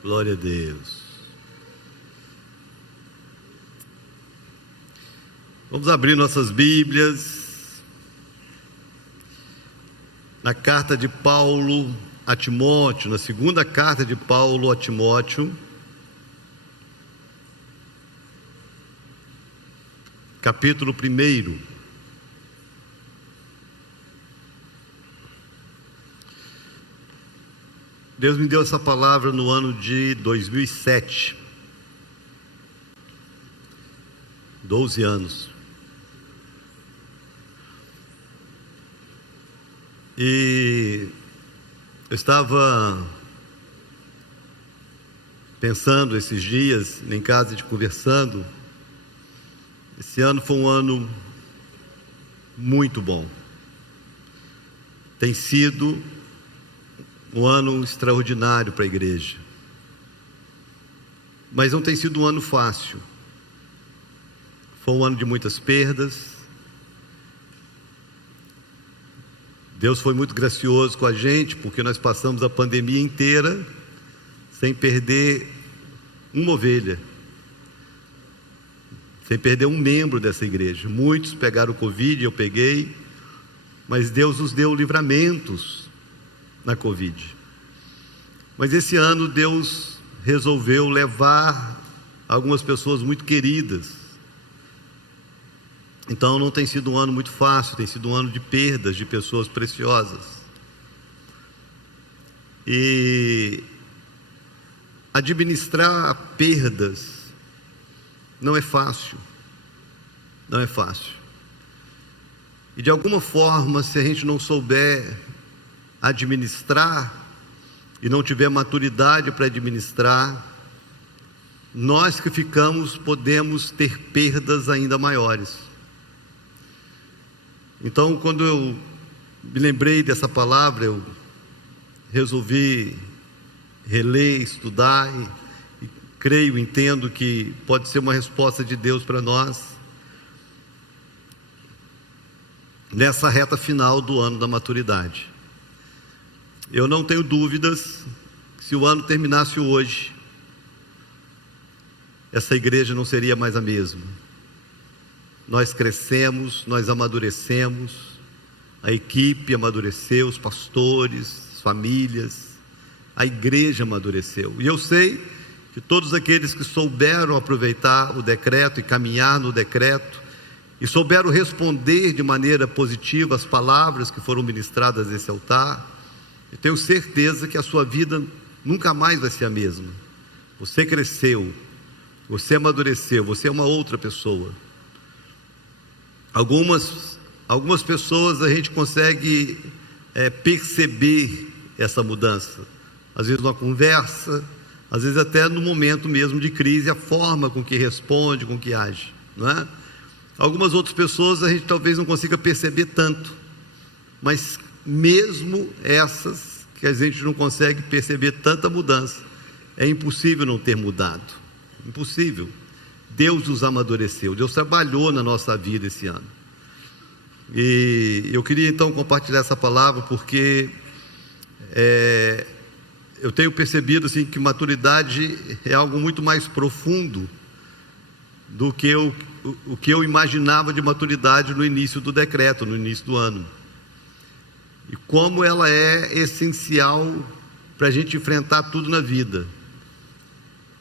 Glória a Deus. Vamos abrir nossas Bíblias na carta de Paulo a Timóteo, na segunda carta de Paulo a Timóteo, capítulo 1. Deus me deu essa palavra no ano de 2007, 12 anos. E eu estava pensando esses dias, em casa, conversando. Esse ano foi um ano muito bom. Tem sido um ano extraordinário para a igreja. Mas não tem sido um ano fácil. Foi um ano de muitas perdas. Deus foi muito gracioso com a gente, porque nós passamos a pandemia inteira sem perder uma ovelha, sem perder um membro dessa igreja. Muitos pegaram o Covid, eu peguei, mas Deus nos deu livramentos na Covid. Mas esse ano Deus resolveu levar algumas pessoas muito queridas. Então não tem sido um ano muito fácil, tem sido um ano de perdas de pessoas preciosas. E administrar perdas não é fácil. Não é fácil. E de alguma forma, se a gente não souber administrar e não tiver maturidade para administrar, nós que ficamos podemos ter perdas ainda maiores. Então, quando eu me lembrei dessa palavra, eu resolvi reler, estudar e creio, entendo que pode ser uma resposta de Deus para nós nessa reta final do ano da maturidade. Eu não tenho dúvidas que se o ano terminasse hoje, essa igreja não seria mais a mesma. Nós crescemos, nós amadurecemos, a equipe amadureceu, os pastores, as famílias, a igreja amadureceu. E eu sei que todos aqueles que souberam aproveitar o decreto e caminhar no decreto, e souberam responder de maneira positiva as palavras que foram ministradas nesse altar, eu tenho certeza que a sua vida nunca mais vai ser a mesma. Você cresceu, você amadureceu, você é uma outra pessoa. Algumas pessoas a gente consegue perceber essa mudança, às vezes numa conversa, às vezes até no momento mesmo de crise, a forma com que responde, com que age, não é? Algumas outras pessoas a gente talvez não consiga perceber tanto, mas mesmo essas que a gente não consegue perceber tanta mudança, é impossível não ter mudado, impossível. Deus nos amadureceu, Deus trabalhou na nossa vida esse ano. E eu queria então compartilhar essa palavra, porque eu tenho percebido assim, que maturidade é algo muito mais profundo do que o que eu imaginava de maturidade no início do decreto, no início do ano. E como ela é essencial para a gente enfrentar tudo na vida,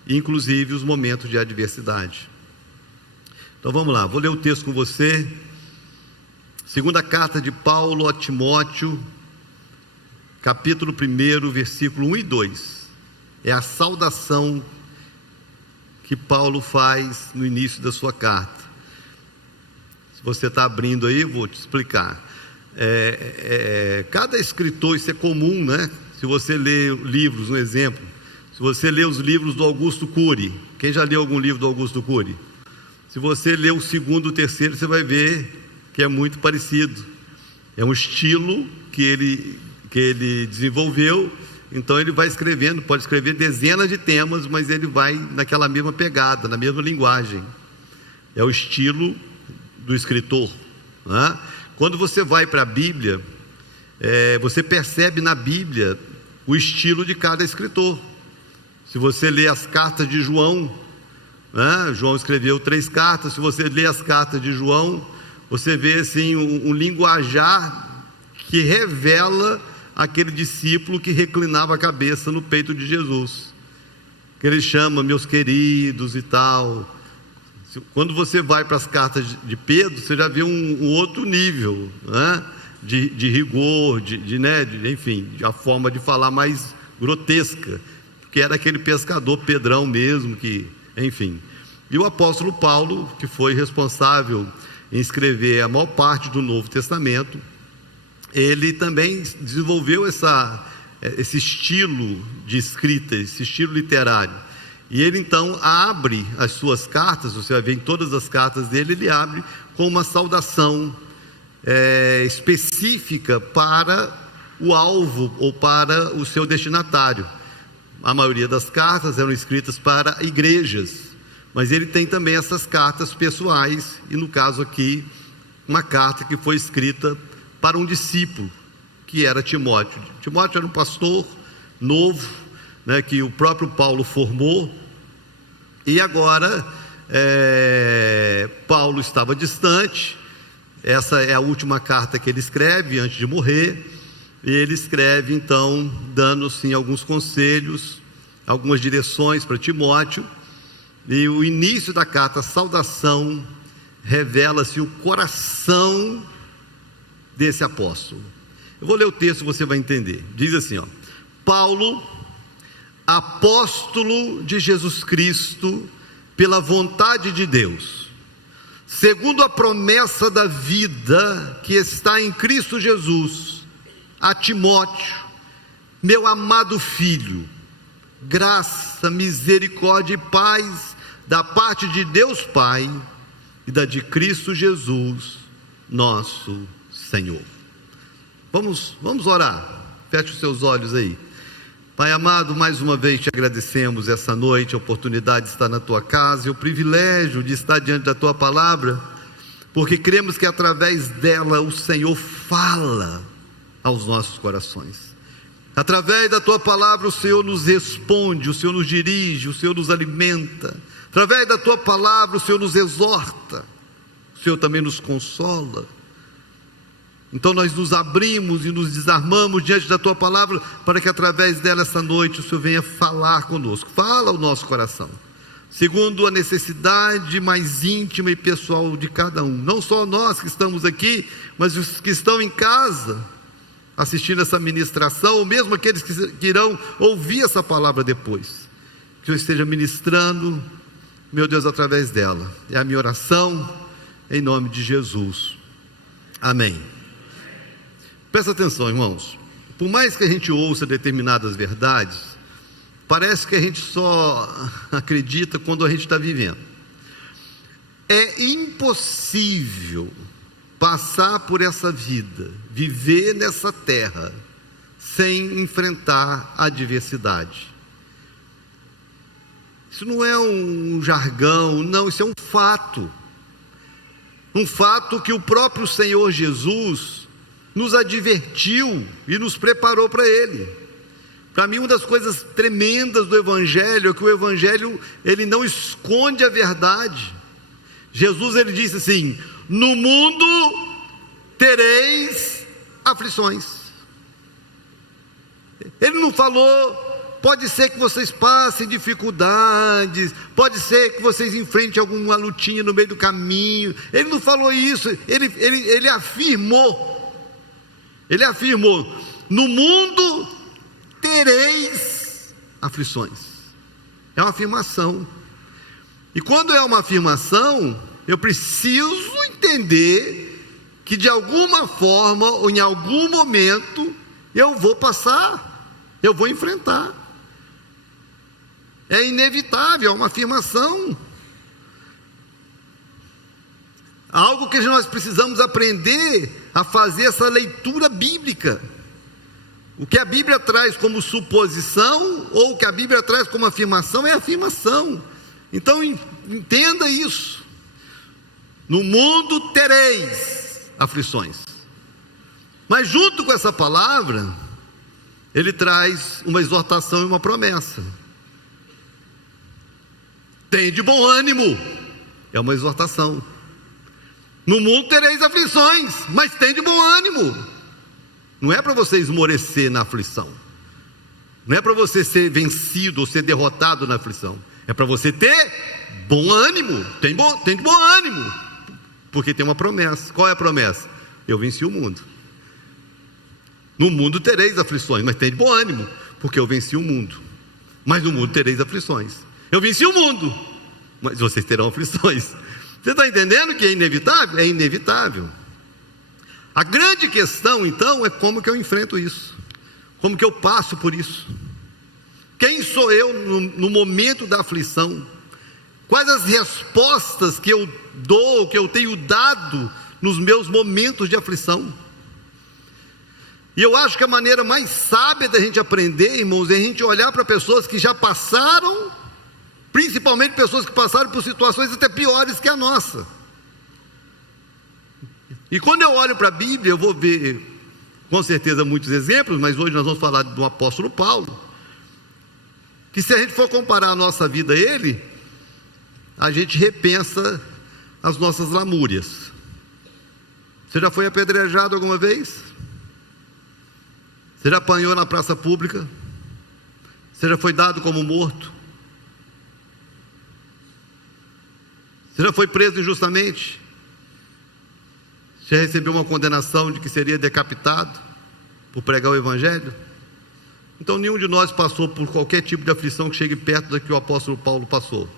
inclusive os momentos de adversidade. Então vamos lá, vou ler o texto com você. Segunda carta de Paulo a Timóteo, capítulo 1, versículo 1 e 2. É a saudação que Paulo faz no início da sua carta. Se você está abrindo aí, eu vou te explicar. Cada escritor, isso é comum, né? Se você lê livros, um exemplo, se você lê os livros do Augusto Cury, quem já leu algum livro do Augusto Cury? Se você lê o segundo, o terceiro, você vai ver que é muito parecido. É um estilo que ele desenvolveu. Então ele vai escrevendo, pode escrever dezenas de temas, mas ele vai naquela mesma pegada, na mesma linguagem. É o estilo do escritor, né? Quando você vai para a Bíblia, você percebe na Bíblia o estilo de cada escritor. Se você lê as cartas de João, né? João escreveu 3 cartas. Se você lê as cartas de João, você vê assim um linguajar que revela aquele discípulo que reclinava a cabeça no peito de Jesus, que ele chama meus queridos e tal. Quando você vai para as cartas de Pedro, você já vê um outro nível, né? de rigor, enfim, a forma de falar mais grotesca, porque era aquele pescador Pedrão mesmo, que, enfim. E o apóstolo Paulo, que foi responsável em escrever a maior parte do Novo Testamento, ele também desenvolveu esse estilo de escrita, esse estilo literário. E ele então abre as suas cartas, você vai ver em todas as cartas dele, ele abre com uma saudação específica para o alvo ou para o seu destinatário. A maioria das cartas eram escritas para igrejas, mas ele tem também essas cartas pessoais, e no caso aqui, uma carta que foi escrita para um discípulo, que era Timóteo. Timóteo era um pastor novo, né, que o próprio Paulo formou, e agora Paulo estava distante. Essa é a última carta que ele escreve antes de morrer, e ele escreve então dando sim alguns conselhos, algumas direções para Timóteo. E o início da carta, a saudação, revela-se o coração desse apóstolo. Eu vou ler o texto, você vai entender. Diz assim, Paulo, apóstolo de Jesus Cristo, pela vontade de Deus, segundo a promessa da vida que está em Cristo Jesus, a Timóteo, meu amado filho, graça, misericórdia e paz da parte de Deus Pai e da de Cristo Jesus, nosso Senhor. Vamos orar. Feche os seus olhos aí. Pai amado, mais uma vez te agradecemos essa noite, a oportunidade de estar na tua casa e o privilégio de estar diante da tua palavra, porque cremos que através dela o Senhor fala aos nossos corações. Através da tua palavra o Senhor nos responde, o Senhor nos dirige, o Senhor nos alimenta. Através da tua palavra o Senhor nos exorta, o Senhor também nos consola. Então nós nos abrimos e nos desarmamos diante da tua palavra, para que através dela essa noite o Senhor venha falar conosco. Fala ao nosso coração, segundo a necessidade mais íntima e pessoal de cada um. Não só nós que estamos aqui, mas os que estão em casa assistindo essa ministração, ou mesmo aqueles que irão ouvir essa palavra depois. Que eu esteja ministrando, meu Deus, através dela. É a minha oração, em nome de Jesus. Amém. Presta atenção, irmãos. Por mais que a gente ouça determinadas verdades, parece que a gente só acredita quando a gente está vivendo. É impossível passar por essa vida, viver nessa terra, sem enfrentar a adversidade. Isso não é um jargão, não, isso é um fato. Um fato que o próprio Senhor Jesus nos advertiu e nos preparou para ele. Para mim, uma das coisas tremendas do Evangelho é que o Evangelho, ele não esconde a verdade. Jesus, ele disse assim: no mundo tereis aflições. Ele não falou, pode ser que vocês passem dificuldades, pode ser que vocês enfrentem alguma lutinha no meio do caminho. Ele não falou isso, ele afirmou, no mundo tereis aflições. É uma afirmação. E quando é uma afirmação, eu preciso entender que de alguma forma, ou em algum momento, eu vou passar, eu vou enfrentar. É inevitável, é uma afirmação. Algo que nós precisamos aprender a fazer essa leitura bíblica. O que a Bíblia traz como suposição, ou o que a Bíblia traz como afirmação, é afirmação. Então entenda isso. No mundo tereis aflições. Mas junto com essa palavra, ele traz uma exortação e uma promessa. Tem de bom ânimo. É uma exortação. No mundo tereis aflições, mas tem de bom ânimo. Não é para você esmorecer na aflição. Não é para você ser vencido ou ser derrotado na aflição. É para você ter bom ânimo. Tem de bom ânimo. Porque tem uma promessa. Qual é a promessa? Eu venci o mundo. No mundo tereis aflições, mas tem de bom ânimo, porque eu venci o mundo. Mas no mundo tereis aflições. Eu venci o mundo, mas vocês terão aflições. Você está entendendo que é inevitável? É inevitável. A grande questão, então, é como que eu enfrento isso. Como que eu passo por isso. Quem sou eu no momento da aflição? Quais as respostas que eu dou, que eu tenho dado nos meus momentos de aflição? E eu acho que a maneira mais sábia da gente aprender, irmãos, é a gente olhar para pessoas que já passaram, principalmente pessoas que passaram por situações até piores que a nossa. E quando eu olho para a Bíblia, eu vou ver, com certeza, muitos exemplos, mas hoje nós vamos falar do apóstolo Paulo, que se a gente for comparar a nossa vida a ele, a gente repensa as nossas lamúrias. Você já foi apedrejado alguma vez? Você já apanhou na praça pública? Você já foi dado como morto? Você já foi preso injustamente? Você já recebeu uma condenação de que seria decapitado por pregar o Evangelho? Então nenhum de nós passou por qualquer tipo de aflição que chegue perto da que o apóstolo Paulo passou.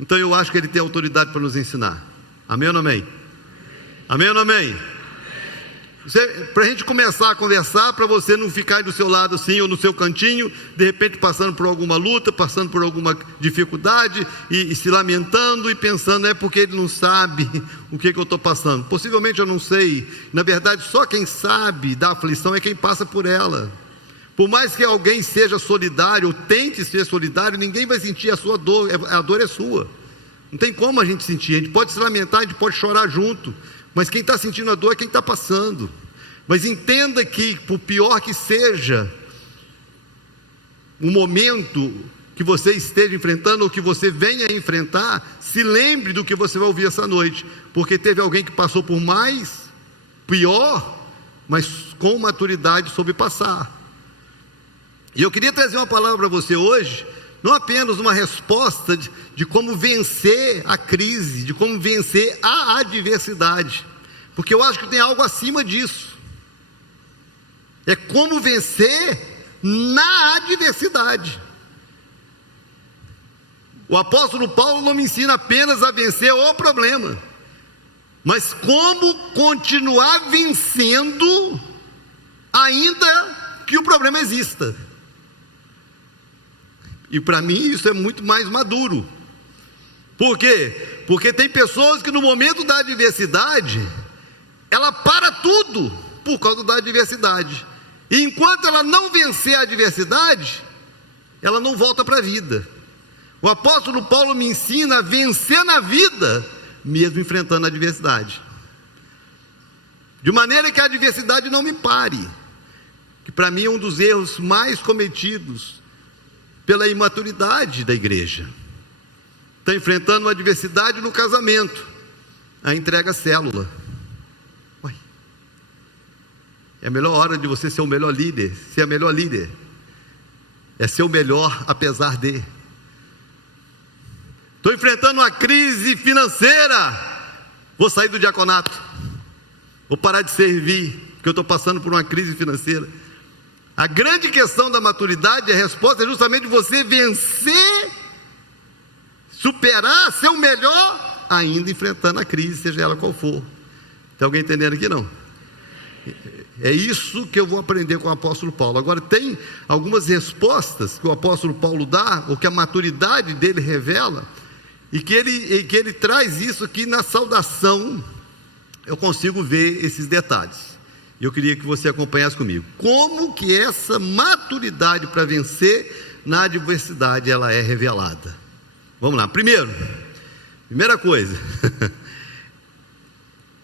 Então eu acho que ele tem autoridade para nos ensinar. Amém ou não amém? Amém ou não amém? Para a gente começar a conversar, para você não ficar do seu lado assim, ou no seu cantinho, de repente passando por alguma luta, passando por alguma dificuldade, e se lamentando e pensando, é porque ele não sabe o que eu estou passando. Possivelmente eu não sei. Na verdade, só quem sabe da aflição é quem passa por ela. Por mais que alguém seja solidário, ou tente ser solidário, ninguém vai sentir a sua dor, a dor é sua. Não tem como a gente sentir, a gente pode se lamentar, a gente pode chorar junto, mas quem está sentindo a dor é quem está passando. Mas entenda que, por pior que seja o momento que você esteja enfrentando, ou que você venha a enfrentar, se lembre do que você vai ouvir essa noite, porque teve alguém que passou por mais, pior, mas com maturidade soube passar. E eu queria trazer uma palavra para você hoje, não apenas uma resposta de como vencer a crise, de como vencer a adversidade, porque eu acho que tem algo acima disso. É como vencer na adversidade. O apóstolo Paulo não me ensina apenas a vencer o problema, mas como continuar vencendo, ainda que o problema exista. E para mim isso é muito mais maduro. Por quê? Porque tem pessoas que no momento da adversidade, ela para tudo por causa da adversidade. E enquanto ela não vencer a adversidade, ela não volta para a vida. O apóstolo Paulo me ensina a vencer na vida, mesmo enfrentando a adversidade. De maneira que a adversidade não me pare. Que para mim é um dos erros mais cometidos pela imaturidade da igreja. Está enfrentando uma adversidade no casamento, a entrega à célula. É a melhor hora de você ser o melhor líder, ser a melhor líder. É ser o melhor apesar de. Estou enfrentando uma crise financeira, vou sair do diaconato, vou parar de servir, porque eu estou passando por uma crise financeira. A grande questão da maturidade, a resposta é justamente você vencer, superar, ser o melhor, ainda enfrentando a crise, seja ela qual for. Tem alguém entendendo aqui não? É isso que eu vou aprender com o apóstolo Paulo. Agora tem algumas respostas que o apóstolo Paulo dá, ou que a maturidade dele revela, e que ele traz isso aqui na saudação. Eu consigo ver esses detalhes, e eu queria que você acompanhasse comigo. Como que essa maturidade para vencer na adversidade, ela é revelada? Vamos lá. Primeira coisa,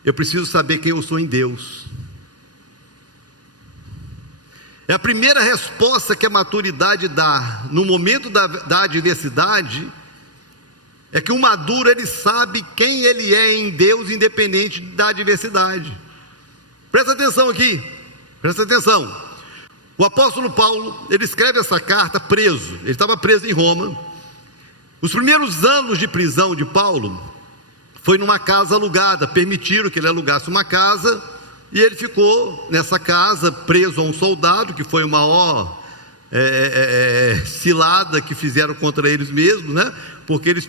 eu preciso saber quem eu sou em Deus. É a primeira resposta que a maturidade dá no momento da adversidade, é que o maduro, ele sabe quem ele é em Deus, independente da adversidade. Presta atenção aqui, presta atenção. O apóstolo Paulo, ele escreve essa carta preso, ele estava preso em Roma. Os primeiros anos de prisão de Paulo foi numa casa alugada, permitiram que ele alugasse uma casa, e ele ficou nessa casa preso a um soldado, que foi a maior cilada que fizeram contra eles mesmos, né? Porque eles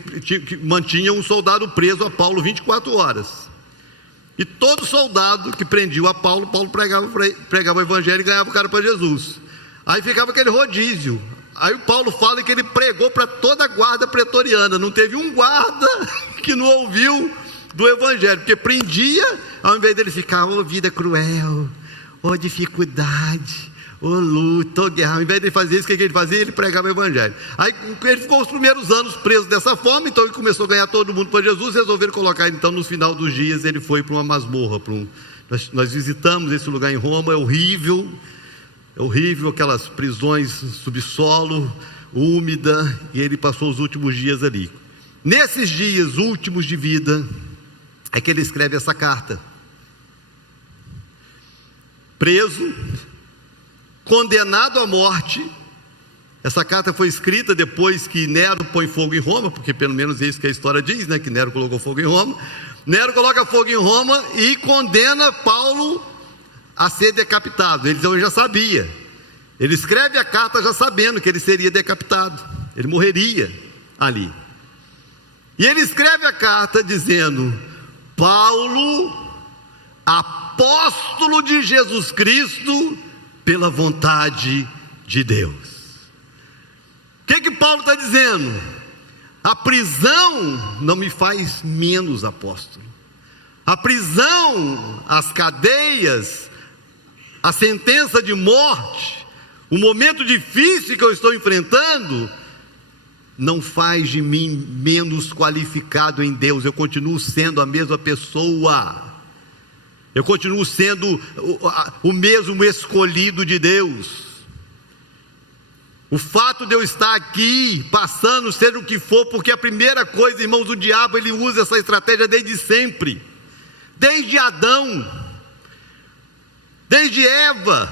mantinham um soldado preso a Paulo 24 horas. E todo soldado que prendia a Paulo, Paulo pregava o evangelho e ganhava o cara para Jesus. Aí ficava aquele rodízio. Aí o Paulo fala que ele pregou para toda a guarda pretoriana. Não teve um guarda que não ouviu do evangelho, porque prendia, ao invés dele ficar, ô vida cruel, ô dificuldade, ô luta, ô guerra. Ao invés de ele fazer isso, o que ele fazia? Ele pregava o evangelho. Aí ele ficou os primeiros anos preso dessa forma, então ele começou a ganhar todo mundo para Jesus. Resolveram colocar ele, então no final dos dias ele foi para uma masmorra, nós visitamos esse lugar em Roma. É horrível, aquelas prisões subsolo, úmida, e ele passou os últimos dias ali. Nesses dias últimos de vida é que ele escreve essa carta, preso, condenado à morte. Essa carta foi escrita depois que Nero põe fogo em Roma, porque pelo menos é isso que a história diz, né? Que Nero colocou fogo em Roma. Nero coloca fogo em Roma e condena Paulo a ser decapitado. Ele já sabia. Ele escreve a carta já sabendo que ele seria decapitado. Ele morreria ali. E ele escreve a carta dizendo: Paulo, apóstolo de Jesus Cristo, pela vontade de Deus. O que Paulo está dizendo? A prisão não me faz menos apóstolo. A prisão, as cadeias, a sentença de morte, o momento difícil que eu estou enfrentando, não faz de mim menos qualificado em Deus. Eu continuo sendo a mesma pessoa. Eu continuo sendo o mesmo escolhido de Deus. O fato de eu estar aqui, passando, seja o que for, porque a primeira coisa, irmãos, o diabo, ele usa essa estratégia desde sempre. Desde Adão, desde Eva.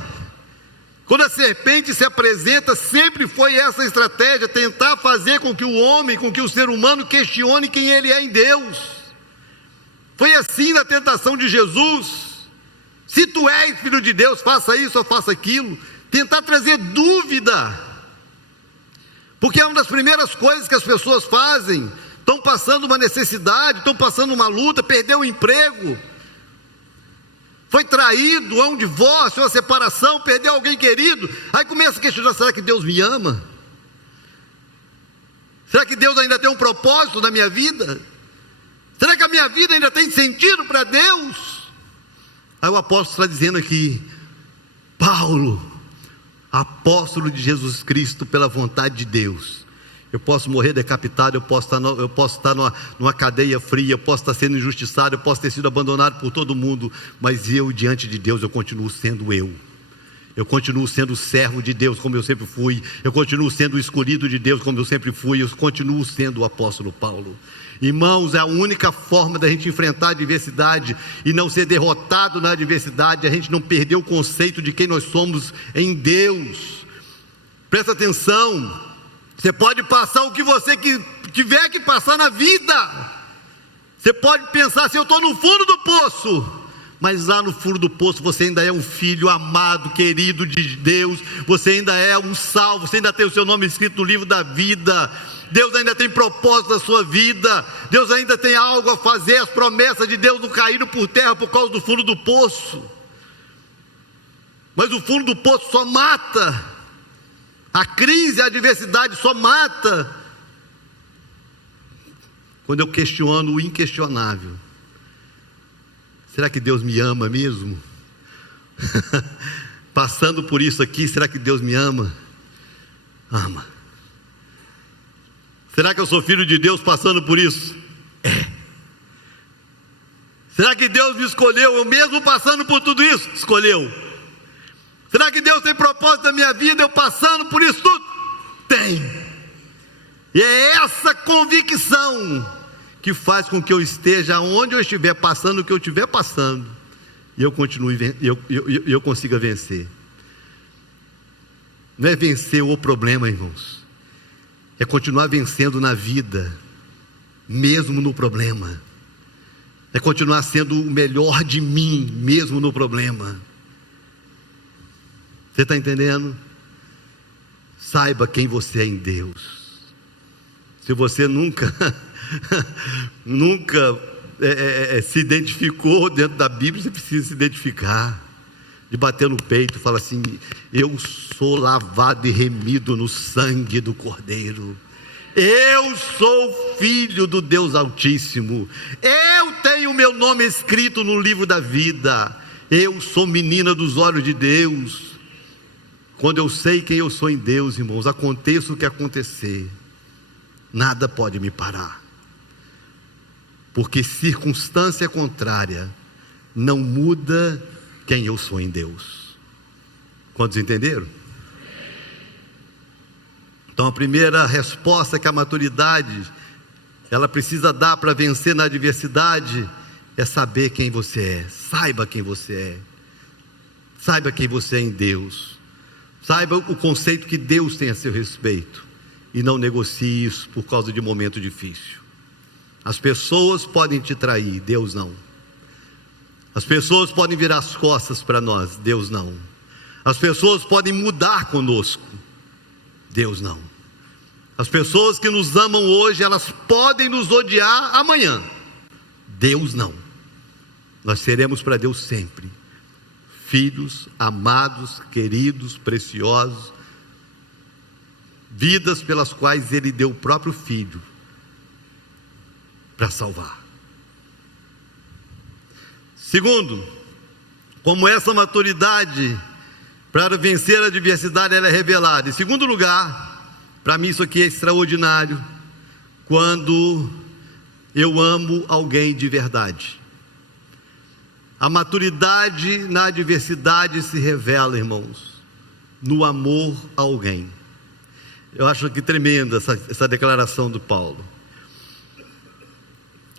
Quando a serpente se apresenta, sempre foi essa estratégia, tentar fazer com que o homem, com que o ser humano questione quem ele é em Deus. Foi assim na tentação de Jesus: se tu és filho de Deus, faça isso ou faça aquilo. Tentar trazer dúvida, porque é uma das primeiras coisas que as pessoas fazem. Estão passando uma necessidade, estão passando uma luta, perdeu o emprego, foi traído, há um divórcio, uma separação, perdeu alguém querido. Aí começa a questionar: será que Deus me ama? Será que Deus ainda tem um propósito na minha vida? Será que a minha vida ainda tem sentido para Deus? Aí o apóstolo está dizendo aqui: Paulo, apóstolo de Jesus Cristo pela vontade de Deus. Eu posso morrer decapitado, eu posso estar numa cadeia fria, eu posso estar sendo injustiçado, eu posso ter sido abandonado por todo mundo, mas eu, diante de Deus, eu continuo sendo eu. Eu continuo sendo servo de Deus, como eu sempre fui. Eu continuo sendo o escolhido de Deus, como eu sempre fui. Eu continuo sendo o apóstolo Paulo. Irmãos, é a única forma da gente enfrentar a adversidade e não ser derrotado na adversidade, a gente não perder o conceito de quem nós somos em Deus. Presta atenção. Você pode passar o que você tiver que passar na vida. Você pode pensar assim: eu estou no fundo do poço. Mas lá no fundo do poço você ainda é um filho amado, querido de Deus. Você ainda é um salvo, você ainda tem o seu nome escrito no livro da vida. Deus ainda tem propósito na sua vida. Deus ainda tem algo a fazer. As promessas de Deus não caíram por terra por causa do fundo do poço. Mas o fundo do poço só mata. A crise, a adversidade só mata quando eu questiono o inquestionável. Será que Deus me ama mesmo? Passando por isso aqui, será que Deus me ama? Ama. Será que eu sou filho de Deus passando por isso? É. Será que Deus me escolheu, eu mesmo passando por tudo isso? Escolheu. Será que Deus tem propósito na minha vida, eu passando por isso tudo? Tem. E é essa convicção que faz com que eu esteja onde eu estiver passando, o que eu estiver passando, e eu continue, eu consiga vencer. Não é vencer o problema, irmãos, é continuar vencendo na vida, mesmo no problema, é continuar sendo o melhor de mim, mesmo no problema. Você está entendendo? Saiba quem você é em Deus. Se você nunca se identificou dentro da Bíblia, você precisa se identificar, de bater no peito e falar assim: eu sou lavado e remido no sangue do Cordeiro, eu sou filho do Deus Altíssimo, eu tenho meu nome escrito no livro da vida, eu sou menina dos olhos de Deus. Quando eu sei quem eu sou em Deus, irmãos, aconteça o que acontecer, nada pode me parar, porque circunstância contrária não muda quem eu sou em Deus. Quantos entenderam? Então a primeira resposta que a maturidade ela precisa dar para vencer na adversidade é saber quem você é. Saiba quem você é, saiba quem você é em Deus, saiba o conceito que Deus tem a seu respeito, e não negocie isso por causa de um momento difícil. As pessoas podem te trair, Deus não. As pessoas podem virar as costas para nós, Deus não. As pessoas podem mudar conosco, Deus não. As pessoas que nos amam hoje, elas podem nos odiar amanhã, Deus não. Nós seremos para Deus sempre filhos amados, queridos, preciosos, vidas pelas quais Ele deu o próprio Filho para salvar. Segundo, como essa maturidade para vencer a adversidade ela é revelada. Em segundo lugar, para mim isso aqui é extraordinário, quando eu amo alguém de verdade. A maturidade na adversidade se revela, irmãos, no amor a alguém. Eu acho que tremenda essa declaração do Paulo.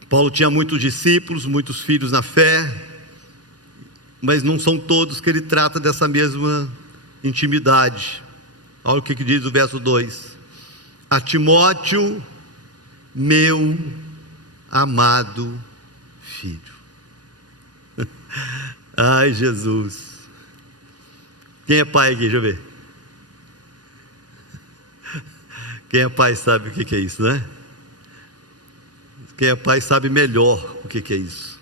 Paulo tinha muitos discípulos, muitos filhos na fé, mas não são todos que ele trata dessa mesma intimidade. Olha o que diz o verso 2: a Timóteo, meu amado filho. Ai, Jesus. Quem é pai aqui? Deixa eu ver. Quem é pai sabe o que é isso, né? Quem é pai sabe melhor o que é isso.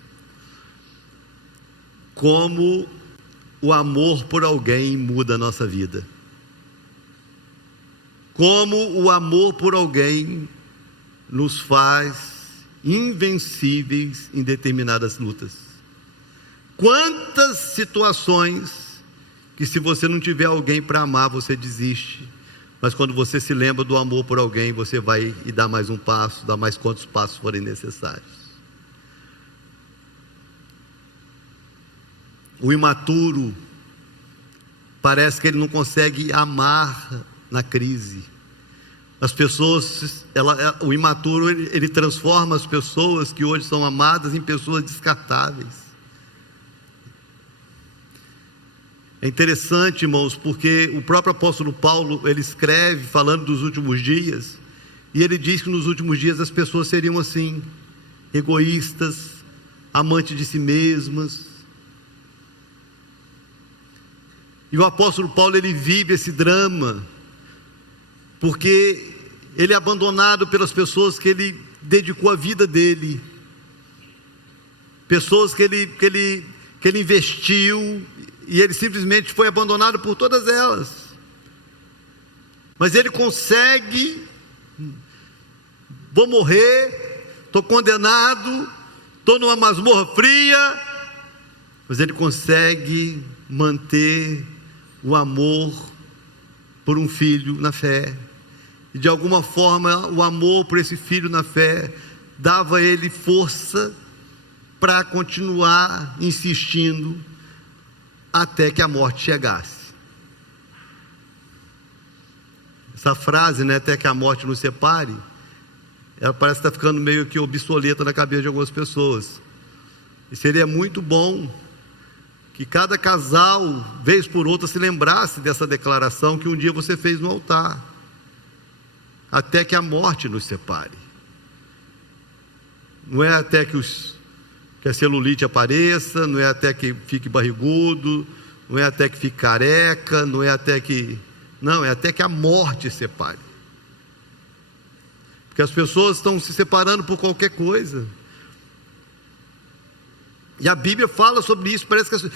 Como o amor por alguém muda a nossa vida. Como o amor por alguém nos faz invencíveis em determinadas lutas. Quantas situações que, se você não tiver alguém para amar, você desiste. Mas quando você se lembra do amor por alguém, você vai e dá mais um passo, dá mais quantos passos forem necessários. O imaturo, parece que ele não consegue amar na crise. As pessoas, o imaturo, ele transforma as pessoas que hoje são amadas em pessoas descartáveis. É interessante, irmãos, porque o próprio apóstolo Paulo, ele escreve falando dos últimos dias, e ele diz que nos últimos dias as pessoas seriam assim, egoístas, amantes de si mesmas. E o apóstolo Paulo, ele vive esse drama, porque ele é abandonado pelas pessoas que ele dedicou a vida dele, pessoas que ele investiu, e ele simplesmente foi abandonado por todas elas. Mas ele consegue, vou morrer, estou condenado, estou numa masmorra fria, mas ele consegue manter o amor por um filho na fé. E de alguma forma o amor por esse filho na fé dava a ele força para continuar insistindo até que a morte chegasse. Essa frase, né, até que a morte nos separe, ela parece que está ficando meio que obsoleta na cabeça de algumas pessoas. E seria muito bom que cada casal, vez por outra, se lembrasse dessa declaração que um dia você fez no altar: até que a morte nos separe. Não é até que a celulite apareça, não é até que fique barrigudo, não é até que fique careca, não é até que... Não, é até que a morte separe. Porque as pessoas estão se separando por qualquer coisa. E a Bíblia fala sobre isso. Parece que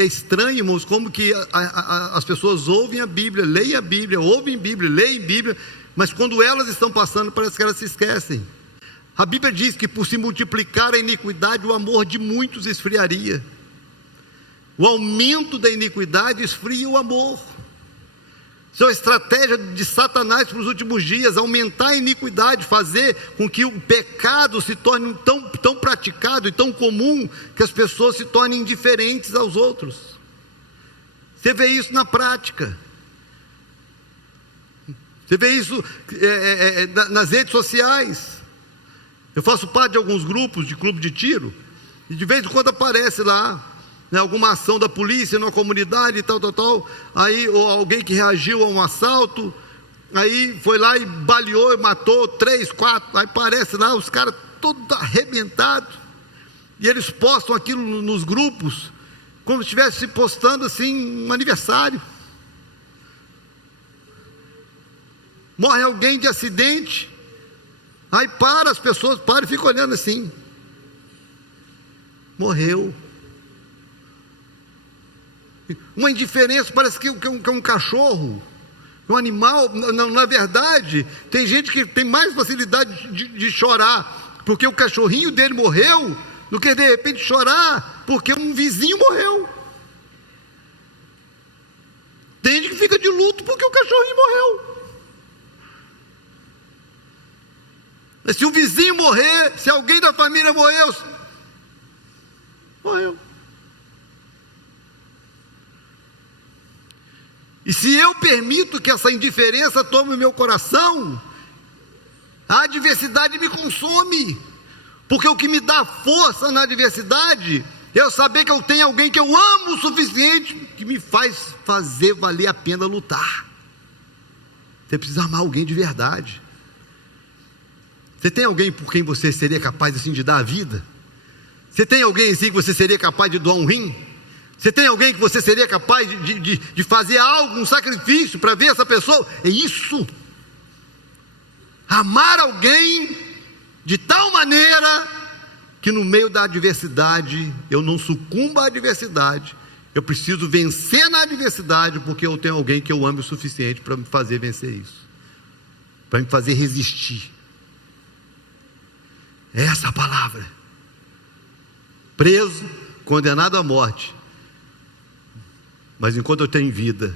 é estranho, irmãos, como que as pessoas ouvem a Bíblia, leem a Bíblia, ouvem a Bíblia, leem a Bíblia, mas quando elas estão passando, parece que elas se esquecem. A Bíblia diz que por se multiplicar a iniquidade, o amor de muitos esfriaria. O aumento da iniquidade esfria o amor. Isso é uma estratégia de Satanás para os últimos dias: aumentar a iniquidade, fazer com que o pecado se torne tão praticado e tão comum que as pessoas se tornem indiferentes aos outros. Você vê isso na prática. Você vê isso nas redes sociais. Eu faço parte de alguns grupos de clube de tiro, e de vez em quando aparece lá, né, alguma ação da polícia numa comunidade e tal, aí, ou alguém que reagiu a um assalto, aí foi lá e baleou e matou 3, 4, aí aparece lá os caras todos arrebentados, e eles postam aquilo nos grupos, como se estivesse postando assim um aniversário. Morre alguém de acidente, aí as pessoas param e ficam olhando assim: morreu. Uma indiferença, parece que é um cachorro, um animal. Na verdade, tem gente que tem mais facilidade de chorar porque o cachorrinho dele morreu, do que de repente chorar porque um vizinho morreu. Tem gente que fica de luto porque o cachorrinho morreu. Mas se o vizinho morrer, se alguém da família morreu, morreu. E se eu permito que essa indiferença tome o meu coração, a adversidade me consome. Porque o que me dá força na adversidade é eu saber que eu tenho alguém que eu amo o suficiente, que me faz fazer valer a pena lutar. Você precisa amar alguém de verdade. Você tem alguém por quem você seria capaz assim de dar a vida? Você tem alguém assim que você seria capaz de doar um rim? Você tem alguém que você seria capaz de fazer algo, um sacrifício para ver essa pessoa? É isso. Amar alguém de tal maneira que no meio da adversidade eu não sucumba à adversidade. Eu preciso vencer na adversidade porque eu tenho alguém que eu amo o suficiente para me fazer vencer isso, para me fazer resistir. É essa a palavra. Preso, condenado à morte, mas enquanto eu tenho vida,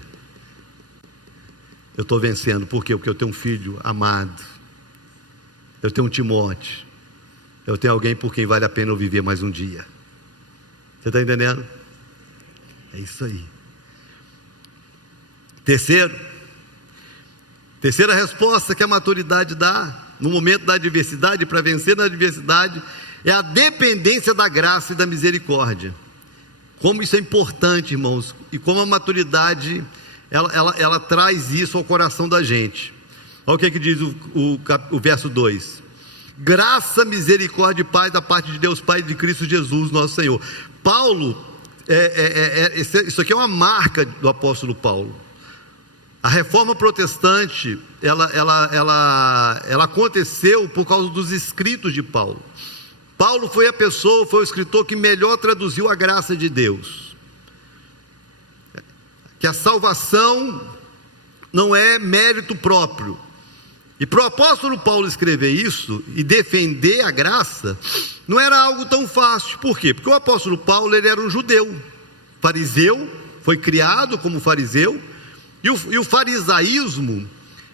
eu estou vencendo. Por quê? Porque eu tenho um filho amado, eu tenho um Timóteo, eu tenho alguém por quem vale a pena eu viver mais um dia. Você está entendendo? É isso aí. Terceira resposta que a maturidade dá no momento da adversidade, para vencer na adversidade, é a dependência da graça e da misericórdia. Como isso é importante, irmãos, e como a maturidade ela traz isso ao coração da gente. Olha o que diz o verso 2: graça, misericórdia e paz da parte de Deus Pai e de Cristo Jesus nosso Senhor. Paulo, isso aqui é uma marca do apóstolo Paulo. A reforma protestante, ela aconteceu por causa dos escritos de Paulo. Paulo foi o escritor que melhor traduziu a graça de Deus. Que a salvação não é mérito próprio. E para o apóstolo Paulo escrever isso e defender a graça, não era algo tão fácil. Por quê? Porque o apóstolo Paulo, ele era um judeu, fariseu, foi criado como fariseu, e o farisaísmo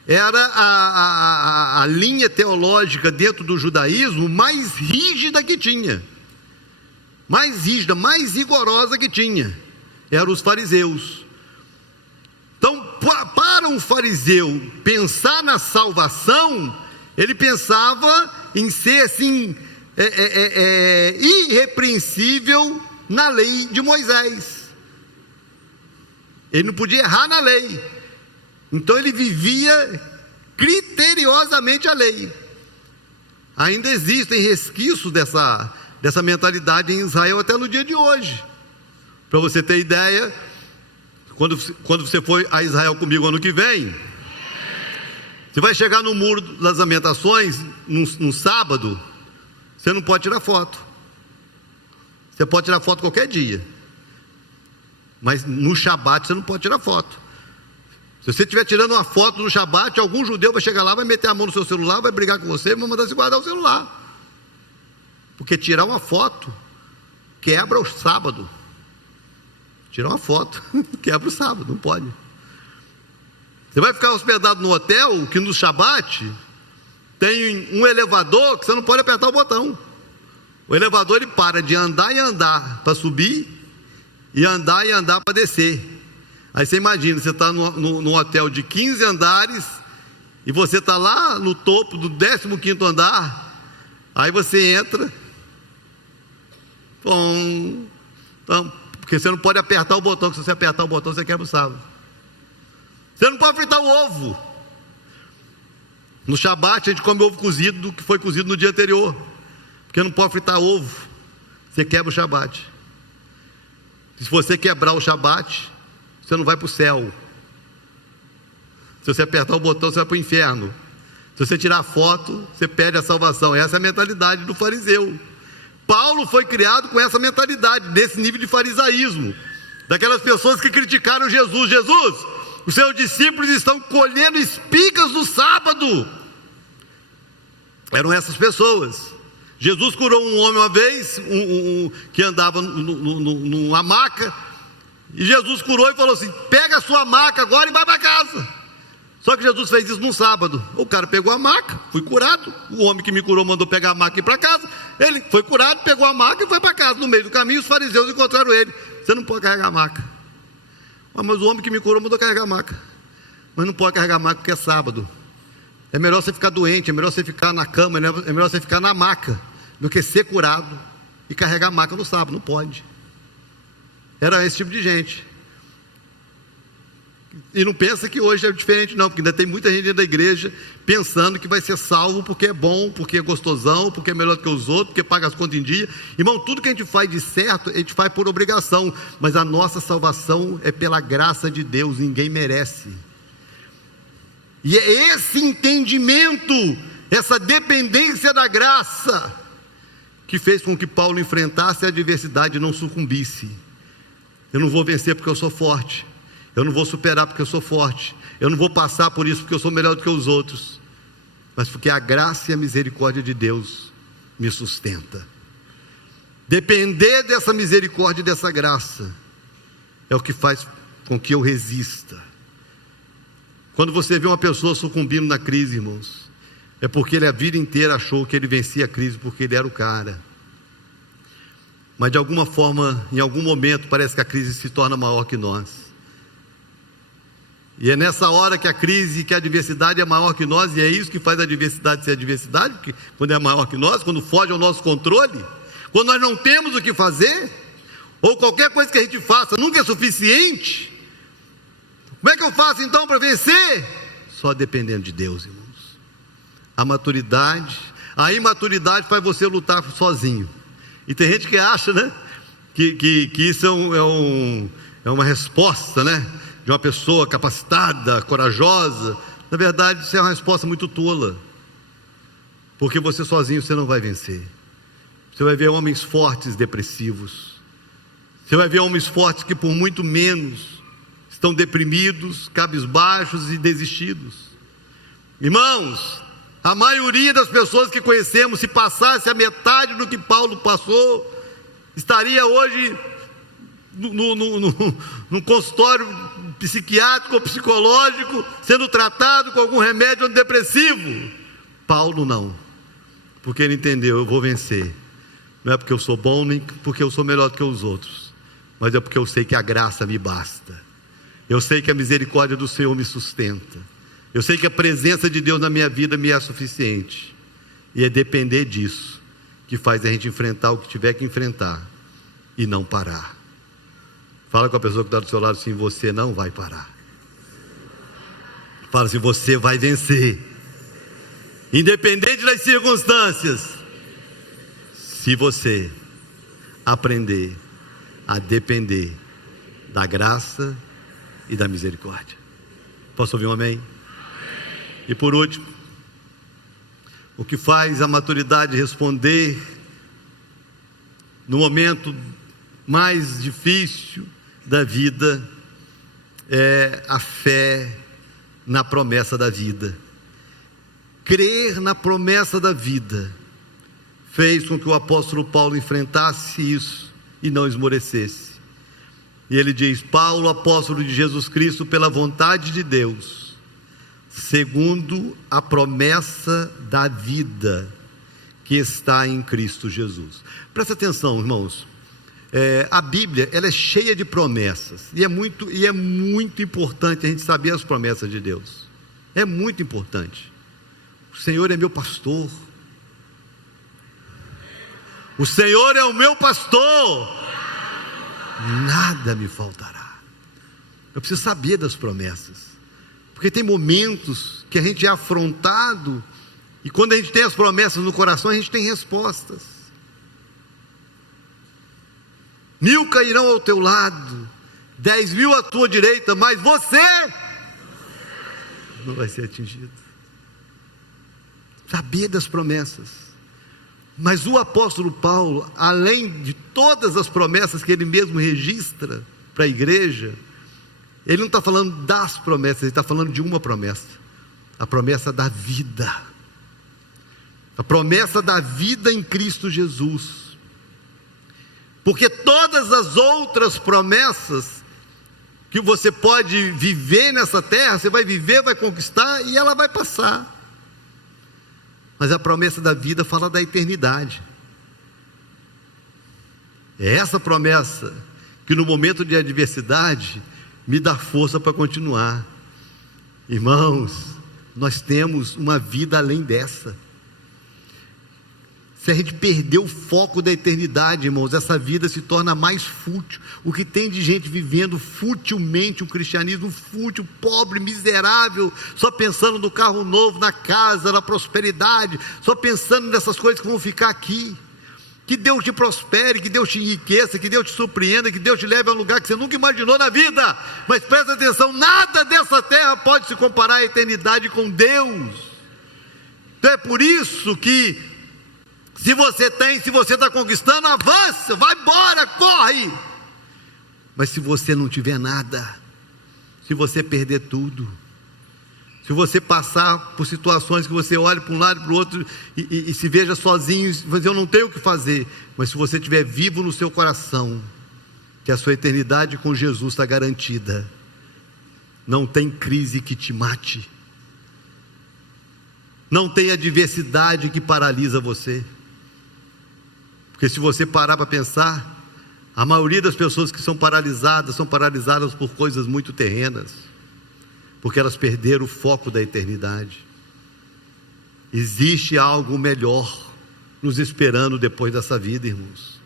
era a linha teológica dentro do judaísmo mais rígida que tinha, mais rígida, mais rigorosa que tinha, eram os fariseus. Então, para um fariseu pensar na salvação, ele pensava em ser assim, irrepreensível na lei de Moisés. Ele não podia errar na lei, então ele vivia criteriosamente a lei. Ainda existem resquícios dessa mentalidade em Israel até no dia de hoje. Para você ter ideia, quando você for a Israel comigo ano que vem, você vai chegar no Muro das Lamentações, num sábado, você não pode tirar foto. Você pode tirar foto qualquer dia, mas no Shabat você não pode tirar foto. Se você estiver tirando uma foto no Shabat, algum judeu vai chegar lá, vai meter a mão no seu celular, vai brigar com você, vai mandar você guardar o celular. Porque tirar uma foto quebra o sábado. Tirar uma foto quebra o sábado, não pode. Você vai ficar hospedado no hotel, que no Shabat tem um elevador que você não pode apertar o botão. O elevador ele para de andar e andar para subir, e andar para descer. Aí você imagina, você está num hotel de 15 andares, e você está lá no topo do 15º andar, aí você entra, então, porque você não pode apertar o botão, que se você apertar o botão, você quebra o sábado. Você não pode fritar o ovo. No Shabat a gente come ovo cozido, que foi cozido no dia anterior, porque não pode fritar ovo, você quebra o Shabat. Se você quebrar o Shabat, você não vai para o céu. Se você apertar o botão, você vai para o inferno. Se você tirar a foto, você perde a salvação. Essa é a mentalidade do fariseu. Paulo foi criado com essa mentalidade, desse nível de farisaísmo, daquelas pessoas que criticaram Jesus. Jesus, os seus discípulos estão colhendo espigas no sábado. Eram essas pessoas. Jesus curou um homem uma vez, que andava numa maca, e Jesus curou e falou assim: pega a sua maca agora e vai para casa. Só que Jesus fez isso no sábado. O cara pegou a maca, fui curado. O homem que me curou mandou pegar a maca e ir para casa. Ele foi curado, pegou a maca e foi para casa. No meio do caminho os fariseus encontraram ele: você não pode carregar a maca. Mas o homem que me curou mandou carregar a maca. Mas não pode carregar a maca porque é sábado. É melhor você ficar doente, é melhor você ficar na cama, é melhor você ficar na maca, do que ser curado e carregar a maca no sábado. Não pode. Era esse tipo de gente. E não pensa que hoje é diferente não, porque ainda tem muita gente dentro da igreja pensando que vai ser salvo porque é bom, porque é gostosão, porque é melhor do que os outros, porque paga as contas em dia. Irmão, tudo que a gente faz de certo, a gente faz por obrigação, mas a nossa salvação é pela graça de Deus, ninguém merece. E é esse entendimento, essa dependência da graça, que fez com que Paulo enfrentasse a adversidade e não sucumbisse. Eu não vou vencer porque eu sou forte, eu não vou superar porque eu sou forte, eu não vou passar por isso porque eu sou melhor do que os outros, mas porque a graça e a misericórdia de Deus me sustenta. Depender dessa misericórdia e dessa graça é o que faz com que eu resista. Quando você vê uma pessoa sucumbindo na crise, irmãos, é porque ele a vida inteira achou que ele vencia a crise porque ele era o cara. Mas de alguma forma, em algum momento, parece que a crise se torna maior que nós. E é nessa hora que a crise, que a adversidade é maior que nós, e é isso que faz a adversidade ser adversidade, porque quando é maior que nós, quando foge ao nosso controle, quando nós não temos o que fazer, ou qualquer coisa que a gente faça nunca é suficiente. Como é que eu faço então para vencer? Só dependendo de Deus, irmãos. A imaturidade faz você lutar sozinho. E tem gente que acha, né, que isso é uma resposta, né, de uma pessoa capacitada, corajosa. Na verdade, isso é uma resposta muito tola, porque você sozinho você não vai vencer. Você vai ver homens fortes depressivos, você vai ver homens fortes que por muito menos estão deprimidos, cabisbaixos e desistidos. Irmãos, a maioria das pessoas que conhecemos, se passasse a metade do que Paulo passou, estaria hoje no consultório psiquiátrico ou psicológico, sendo tratado com algum remédio antidepressivo. Paulo não, porque ele entendeu: eu vou vencer, não é porque eu sou bom, nem porque eu sou melhor do que os outros, mas é porque eu sei que a graça me basta. Eu sei que a misericórdia do Senhor me sustenta. Eu sei que a presença de Deus na minha vida me é suficiente. E é depender disso que faz a gente enfrentar o que tiver que enfrentar e não parar. Fala com a pessoa que está do seu lado assim: você não vai parar. Fala assim: você vai vencer, independente das circunstâncias, se você aprender a depender da graça e da misericórdia. Posso ouvir um amém? E por último, o que faz a maturidade responder no momento mais difícil da vida é a fé na promessa da vida. Crer na promessa da vida fez com que o apóstolo Paulo enfrentasse isso e não esmorecesse. E ele diz: Paulo, apóstolo de Jesus Cristo, pela vontade de Deus, segundo a promessa da vida que está em Cristo Jesus. Presta atenção, irmãos. A Bíblia, ela é cheia de promessas, e é muito importante a gente saber as promessas de Deus. É muito importante. O Senhor é meu pastor. O Senhor é o meu pastor, nada me faltará. Eu preciso saber das promessas, porque tem momentos que a gente é afrontado, e quando a gente tem as promessas no coração, a gente tem respostas. 1000 cairão ao teu lado, 10.000 à tua direita, mas você não vai ser atingido. Saber das promessas. Mas o apóstolo Paulo, além de todas as promessas que ele mesmo registra para a igreja, ele não está falando das promessas, ele está falando de uma promessa: a promessa da vida. A promessa da vida em Cristo Jesus. Porque todas as outras promessas que você pode viver nessa terra, você vai viver, vai conquistar e ela vai passar. Mas a promessa da vida fala da eternidade. É essa promessa que no momento de adversidade me dá força para continuar. Irmãos, nós temos uma vida além dessa. Se a gente perder o foco da eternidade, irmãos, essa vida se torna mais fútil. O que tem de gente vivendo futilmente um cristianismo fútil, pobre, miserável, só pensando no carro novo, na casa, na prosperidade, só pensando nessas coisas que vão ficar aqui. Que Deus te prospere, que Deus te enriqueça, que Deus te surpreenda, que Deus te leve a um lugar que você nunca imaginou na vida. Mas presta atenção, nada dessa terra pode se comparar à eternidade com Deus. Então é por isso que se você está conquistando, avança, vai embora, corre. Mas se você não tiver nada, se você perder tudo, se você passar por situações que você olha para um lado e para o outro e se veja sozinho, mas eu não tenho o que fazer. Mas se você estiver vivo no seu coração, que a sua eternidade com Jesus está garantida, não tem crise que te mate, não tem adversidade que paralisa você. Porque se você parar para pensar, a maioria das pessoas que são paralisadas por coisas muito terrenas, porque elas perderam o foco da eternidade. Existe algo melhor nos esperando depois dessa vida, irmãos,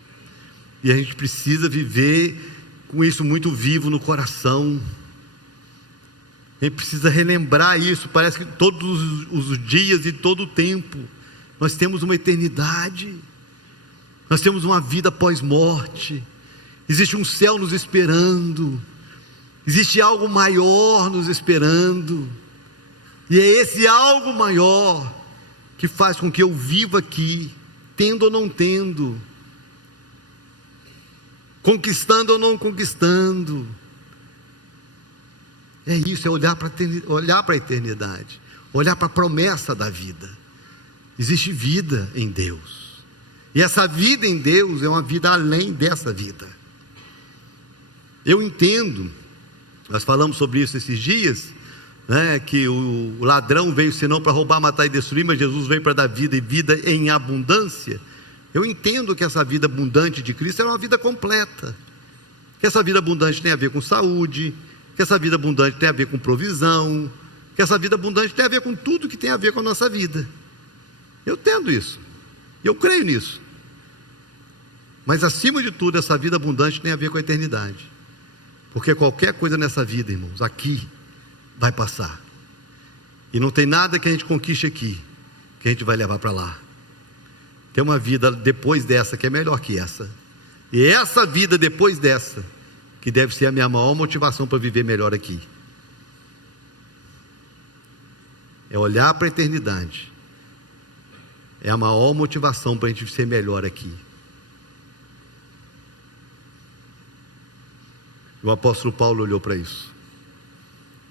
e a gente precisa viver com isso muito vivo no coração. A gente precisa relembrar isso. Parece que todos os dias e todo o tempo nós temos uma eternidade. Nós temos uma vida pós-morte. Existe um céu nos esperando. Existe algo maior nos esperando. E é esse algo maior que faz com que eu viva aqui, tendo ou não tendo, conquistando ou não conquistando. É isso, é olhar para a eternidade, olhar para a promessa da vida. Existe vida em Deus. E essa vida em Deus é uma vida além dessa vida. Eu entendo, nós falamos sobre isso esses dias, né, que o ladrão veio senão para roubar, matar e destruir, mas Jesus veio para dar vida e vida em abundância. Eu entendo que essa vida abundante de Cristo é uma vida completa. Que essa vida abundante tem a ver com saúde, que essa vida abundante tem a ver com provisão, que essa vida abundante tem a ver com tudo que tem a ver com a nossa vida. Eu entendo isso, eu creio nisso. Mas acima de tudo, essa vida abundante tem a ver com a eternidade. Porque qualquer coisa nessa vida, irmãos, aqui vai passar. E não tem nada que a gente conquiste aqui que a gente vai levar para lá. Tem uma vida depois dessa que é melhor que essa. E essa vida depois dessa que deve ser a minha maior motivação para viver melhor aqui. É olhar para a eternidade. É a maior motivação para a gente ser melhor aqui. O apóstolo Paulo olhou para isso.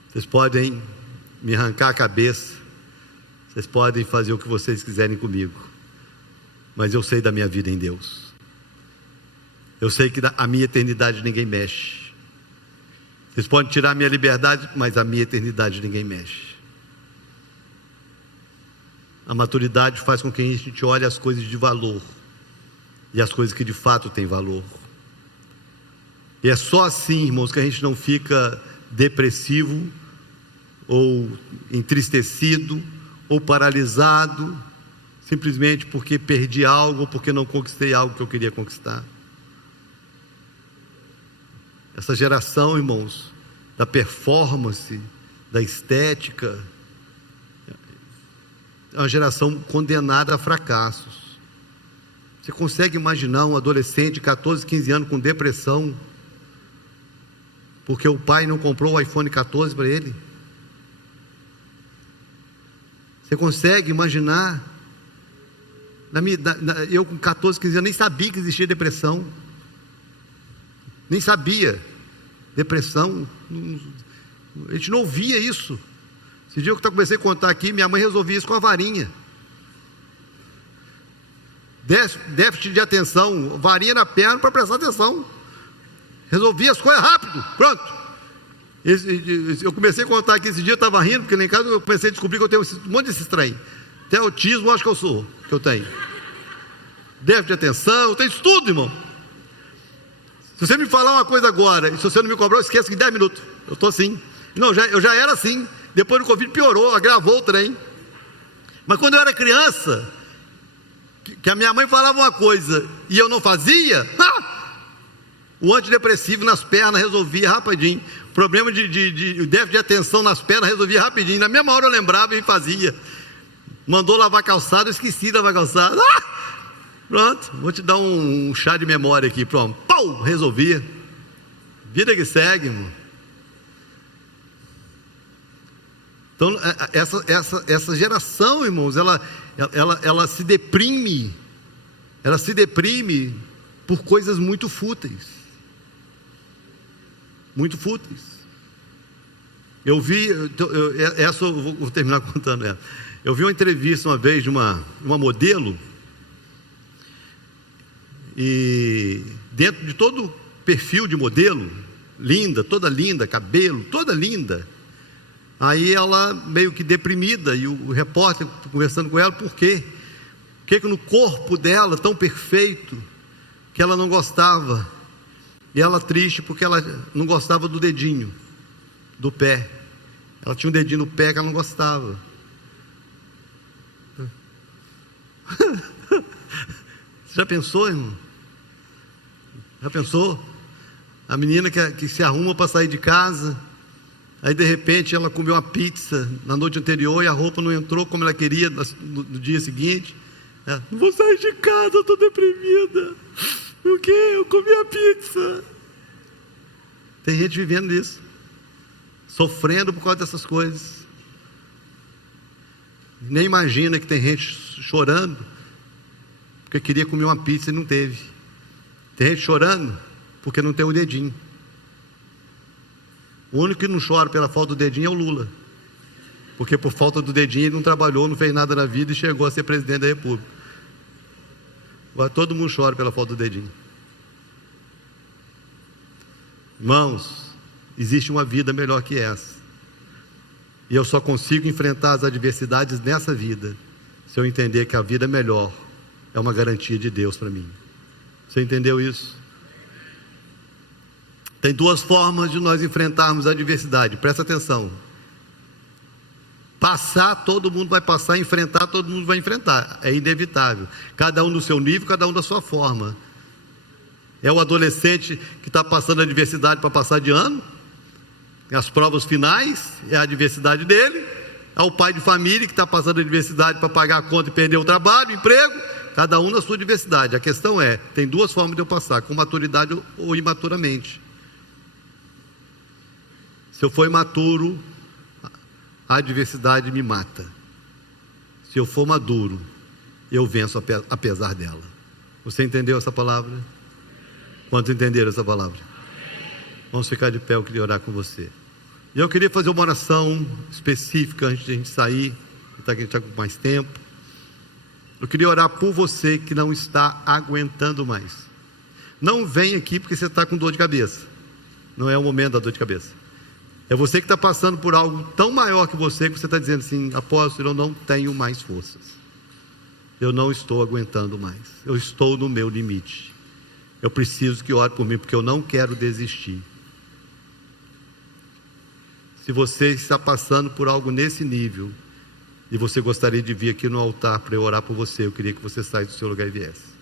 Vocês podem me arrancar a cabeça, vocês podem fazer o que vocês quiserem comigo, mas eu sei da minha vida em Deus. Eu sei que a minha eternidade ninguém mexe. Vocês podem tirar a minha liberdade, mas a minha eternidade ninguém mexe. A maturidade faz com que a gente olhe as coisas de valor e as coisas que de fato têm valor. E é só assim, irmãos, que a gente não fica depressivo, ou entristecido, ou paralisado, simplesmente porque perdi algo, ou porque não conquistei algo que eu queria conquistar. Essa geração, irmãos, da performance, da estética, é uma geração condenada a fracassos. Você consegue imaginar um adolescente de 14, 15 anos com depressão, porque o pai não comprou o iPhone 14 para ele? Você consegue imaginar? Eu com 14, 15 anos nem sabia que existia depressão. Nem sabia. Depressão, a gente não ouvia isso. Esse dia que eu comecei a contar aqui, minha mãe resolvia isso com a varinha. Déficit de atenção, varinha na perna para prestar atenção. Resolvia as coisas rápido, pronto. Eu comecei a contar aqui esse dia, eu estava rindo, porque lá em casa eu comecei a descobrir que eu tenho um monte desses trem. Até autismo, acho que eu tenho. Déficit de atenção, eu tenho isso tudo, irmão. Se você me falar uma coisa agora, e se você não me cobrar, eu esqueço que em 10 minutos. Eu estou assim. Não, eu já era assim. Depois do Covid piorou, agravou o trem. Mas quando eu era criança, que a minha mãe falava uma coisa e eu não fazia, o antidepressivo nas pernas resolvia rapidinho. Problema de déficit de atenção nas pernas resolvia rapidinho. Na mesma hora eu lembrava e fazia. Mandou lavar calçado, eu esqueci de lavar calçado. Pronto, vou te dar um chá de memória aqui. Pronto, pau, resolvia. Vida que segue, irmão. Então, essa geração, irmãos, ela se deprime. Ela se deprime por coisas muito fúteis. Muito fúteis. Eu vi, essa eu vou terminar contando ela. Eu vi uma entrevista uma vez de uma modelo, e dentro de todo o perfil de modelo, linda, toda linda, cabelo, toda linda. Aí ela meio que deprimida, e o repórter conversando com ela, por quê? Porque que no corpo dela, tão perfeito, que ela não gostava. E ela triste porque ela não gostava do dedinho, do pé. Ela tinha um dedinho no pé que ela não gostava. Você já pensou, irmão? Já pensou? A menina que se arruma para sair de casa, aí de repente ela comeu uma pizza na noite anterior e a roupa não entrou como ela queria no dia seguinte. Não vou sair de casa, eu estou deprimida. Por quê? Eu comi a pizza. Tem gente vivendo isso, sofrendo por causa dessas coisas. Nem imagina que tem gente chorando porque queria comer uma pizza e não teve. Tem gente chorando porque não tem o dedinho. O único que não chora pela falta do dedinho é o Lula, porque por falta do dedinho ele não trabalhou, não fez nada na vida e chegou a ser presidente da República. Agora todo mundo chora pela falta do dedinho. Irmãos, existe uma vida melhor que essa, e eu só consigo enfrentar as adversidades nessa vida se eu entender que a vida melhor é uma garantia de Deus para mim. Você entendeu isso? Tem duas formas de nós enfrentarmos a adversidade, presta atenção. Passar, todo mundo vai passar, enfrentar, todo mundo vai enfrentar, é inevitável, cada um no seu nível, cada um da sua forma. É o adolescente que está passando a adversidade para passar de ano, as provas finais, é a adversidade dele. É o pai de família que está passando a adversidade para pagar a conta e perder o trabalho, o emprego, cada um na sua adversidade. A questão é, tem duas formas de eu passar, com maturidade ou imaturamente. Se eu for imaturo, a adversidade me mata. Se eu for maduro, eu venço apesar dela. Você entendeu essa palavra? Quantos entenderam essa palavra? Vamos ficar de pé, eu queria orar com você. E eu queria fazer uma oração específica antes de a gente sair, que a gente está com mais tempo. Eu queria orar por você que não está aguentando mais. Não vem aqui porque você está com dor de cabeça. Não é o momento da dor de cabeça. É você que está passando por algo tão maior que você está dizendo assim: apóstolo, eu não tenho mais forças. Eu não estou aguentando mais. Eu estou no meu limite. Eu preciso que ore por mim, porque eu não quero desistir. Se você está passando por algo nesse nível, e você gostaria de vir aqui no altar para eu orar por você, eu queria que você saísse do seu lugar e viesse.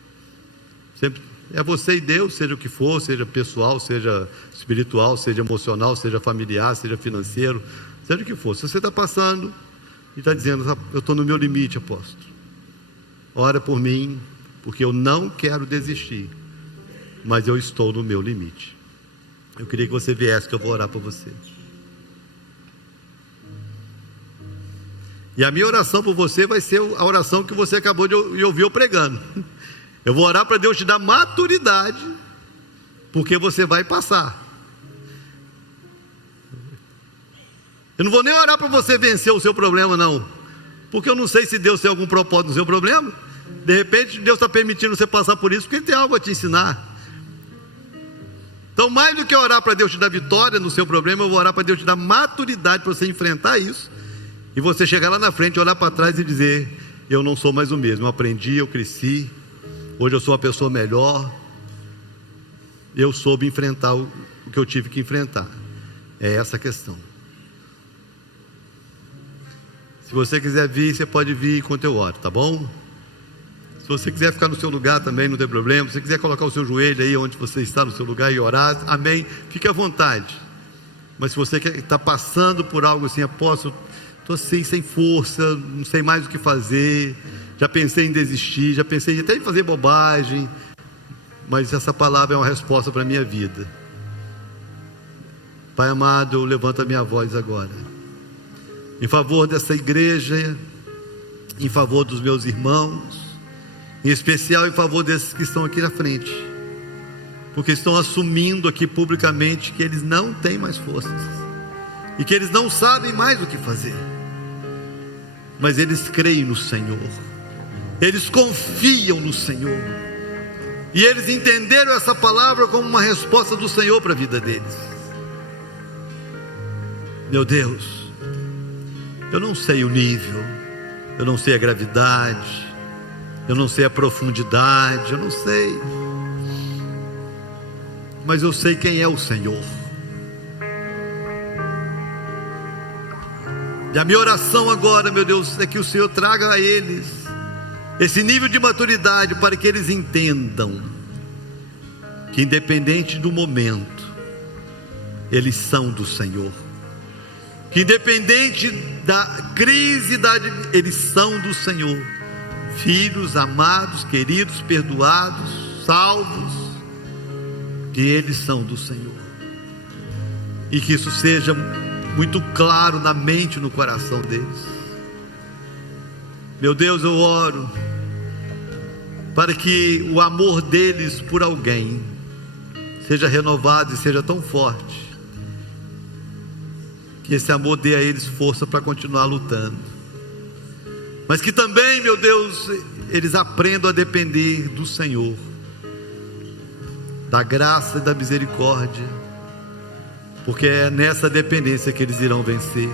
Sempre é você e Deus, seja o que for, seja pessoal, seja espiritual, seja emocional, seja familiar, seja financeiro, seja o que for. Se você está passando e está dizendo: eu estou no meu limite, apóstolo, ora por mim, porque eu não quero desistir, mas eu estou no meu limite. Eu queria que você viesse, que eu vou orar por você. E a minha oração por você vai ser a oração que você acabou de ouvir eu pregando. Eu vou orar para Deus te dar maturidade, porque você vai passar. Eu não vou nem orar para você vencer o seu problema, não, porque eu não sei se Deus tem algum propósito no seu problema. De repente Deus está permitindo você passar por isso, porque Ele tem algo a te ensinar. Então, mais do que orar para Deus te dar vitória no seu problema, eu vou orar para Deus te dar maturidade para você enfrentar isso, e você chegar lá na frente, olhar para trás e dizer: eu não sou mais o mesmo, eu aprendi, eu cresci, hoje eu sou uma pessoa melhor, eu soube enfrentar o que eu tive que enfrentar. É essa a questão. Se você quiser vir, você pode vir enquanto eu oro, tá bom? Se você quiser ficar no seu lugar também, não tem problema. Se você quiser colocar o seu joelho aí onde você está no seu lugar e orar, amém, fique à vontade. Mas se você está passando por algo assim: apóstolo, estou assim, sem força, não sei mais o que fazer, já pensei em desistir, já pensei até em fazer bobagem, mas essa palavra é uma resposta para a minha vida. Pai amado, eu levanto a minha voz agora, em favor dessa igreja, em favor dos meus irmãos, em especial em favor desses que estão aqui na frente, porque estão assumindo aqui publicamente que eles não têm mais forças, e que eles não sabem mais o que fazer, mas eles creem no Senhor, eles confiam no Senhor, e eles entenderam essa palavra como uma resposta do Senhor para a vida deles. Meu Deus, eu não sei o nível, eu não sei a gravidade, eu não sei a profundidade, eu não sei, mas eu sei quem é o Senhor. E a minha oração agora, meu Deus, é que o Senhor traga a eles esse nível de maturidade, para que eles entendam que, independente do momento, eles são do Senhor, que independente da crise, eles são do Senhor, filhos amados, queridos, perdoados, salvos, que eles são do Senhor, e que isso seja muito claro na mente e no coração deles. Meu Deus, eu oro para que o amor deles por alguém seja renovado e seja tão forte, que esse amor dê a eles força para continuar lutando, mas que também, meu Deus, eles aprendam a depender do Senhor, da graça e da misericórdia, porque é nessa dependência que eles irão vencer.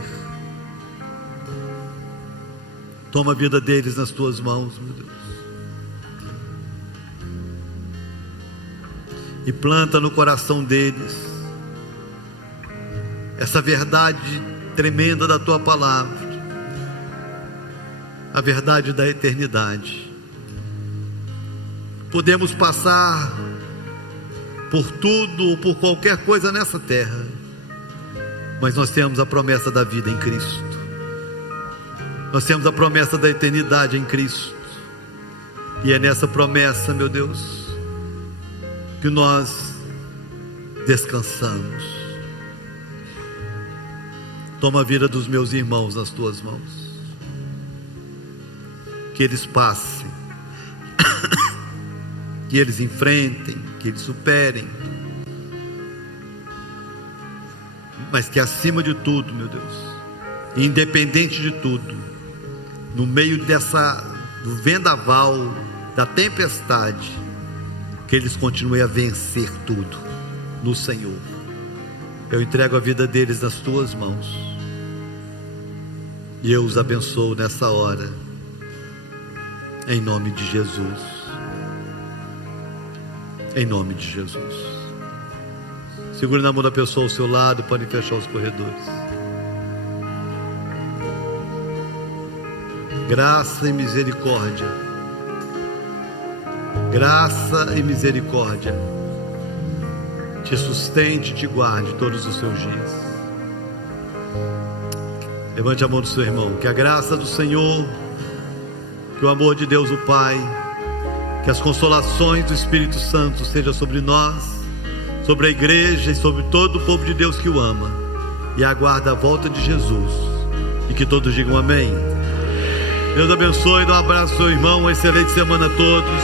Toma a vida deles nas tuas mãos, meu Deus, e planta no coração deles essa verdade tremenda da tua palavra, a verdade da eternidade. Podemos passar por tudo ou por qualquer coisa nessa terra, mas nós temos a promessa da vida em Cristo. Nós temos a promessa da eternidade em Cristo. E é nessa promessa, meu Deus, que nós descansamos. Toma a vida dos meus irmãos nas tuas mãos. Que eles passem, que eles enfrentem, que eles superem, mas que acima de tudo, meu Deus, independente de tudo, no meio do vendaval, da tempestade, que eles continuem a vencer tudo no Senhor. Eu entrego a vida deles nas tuas mãos, e eu os abençoo nessa hora, em nome de Jesus. Em nome de Jesus. Segure na mão da pessoa ao seu lado, pode fechar os corredores. Graça e misericórdia. Graça e misericórdia te sustente e te guarde todos os seus dias. Levante a mão do seu irmão. Que a graça do Senhor, que o amor de Deus o Pai, que as consolações do Espírito Santo sejam sobre nós, sobre a igreja e sobre todo o povo de Deus que o ama e aguarda a volta de Jesus. E que todos digam amém. Deus abençoe, dá um abraço ao seu irmão, uma excelente semana a todos.